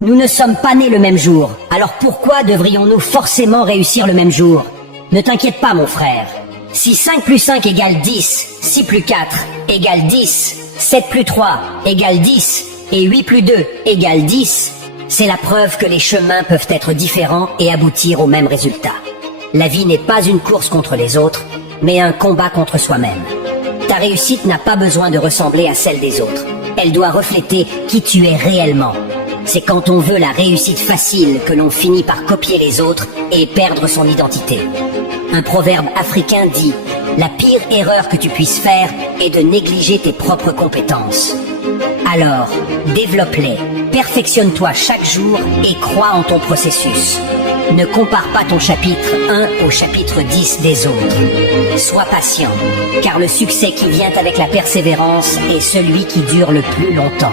Nous ne sommes pas nés le même jour, alors pourquoi devrions-nous forcément réussir le même jour? Ne t'inquiète pas mon frère. Si 5 plus 5 égale 10, 6 plus 4 égale 10, 7 plus 3 égale 10 et 8 plus 2 égale 10, c'est la preuve que les chemins peuvent être différents et aboutir au même résultat. La vie n'est pas une course contre les autres, mais un combat contre soi-même. Ta réussite n'a pas besoin de ressembler à celle des autres. Elle doit refléter qui tu es réellement. C'est quand on veut la réussite facile que l'on finit par copier les autres et perdre son identité. Un proverbe africain dit « La pire erreur que tu puisses faire est de négliger tes propres compétences ». Alors, développe-les, perfectionne-toi chaque jour et crois en ton processus. Ne compare pas ton chapitre 1 au chapitre 10 des autres. Sois patient, car le succès qui vient avec la persévérance est celui qui dure le plus longtemps.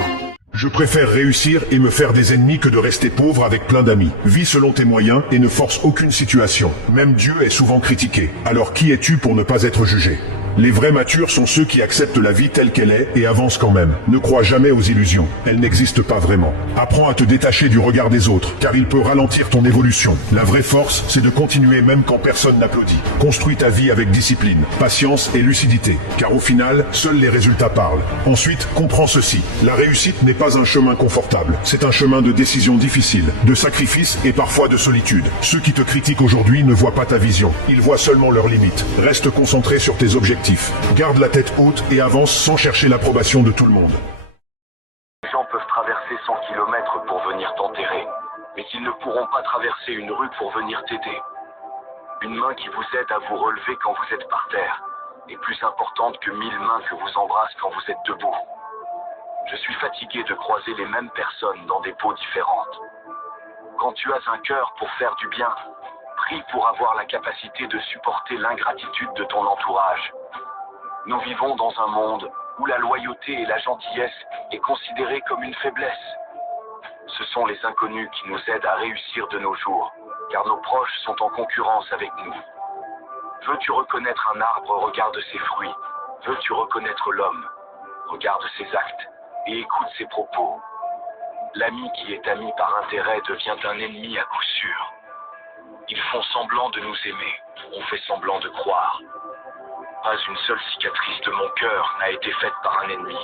Je préfère réussir et me faire des ennemis que de rester pauvre avec plein d'amis. Vis selon tes moyens et ne force aucune situation. Même Dieu est souvent critiqué. Alors qui es-tu pour ne pas être jugé ? Les vrais matures sont ceux qui acceptent la vie telle qu'elle est et avancent quand même. Ne crois jamais aux illusions. Elles n'existent pas vraiment. Apprends à te détacher du regard des autres, car il peut ralentir ton évolution. La vraie force, c'est de continuer même quand personne n'applaudit. Construis ta vie avec discipline, patience et lucidité, car au final, seuls les résultats parlent. Ensuite, comprends ceci. La réussite n'est pas un chemin confortable. C'est un chemin de décisions difficiles, de sacrifices et parfois de solitude. Ceux qui te critiquent aujourd'hui ne voient pas ta vision. Ils voient seulement leurs limites. Reste concentré sur tes objectifs. Garde la tête haute et avance sans chercher l'approbation de tout le monde. Les gens peuvent traverser 100 km pour venir t'enterrer, mais ils ne pourront pas traverser une rue pour venir t'aider. Une main qui vous aide à vous relever quand vous êtes par terre est plus importante que 1000 mains que vous embrassent quand vous êtes debout. Je suis fatigué de croiser les mêmes personnes dans des peaux différentes. Quand tu as un cœur pour faire du bien, prie pour avoir la capacité de supporter l'ingratitude de ton entourage. Nous vivons dans un monde où la loyauté et la gentillesse est considérée comme une faiblesse. Ce sont les inconnus qui nous aident à réussir de nos jours, car nos proches sont en concurrence avec nous. Veux-tu reconnaître un arbre, regarde ses fruits. Veux-tu reconnaître l'homme, regarde ses actes et écoute ses propos. L'ami qui est ami par intérêt devient un ennemi à coup sûr. Ils font semblant de nous aimer, on fait semblant de croire. Pas une seule cicatrice de mon cœur n'a été faite par un ennemi.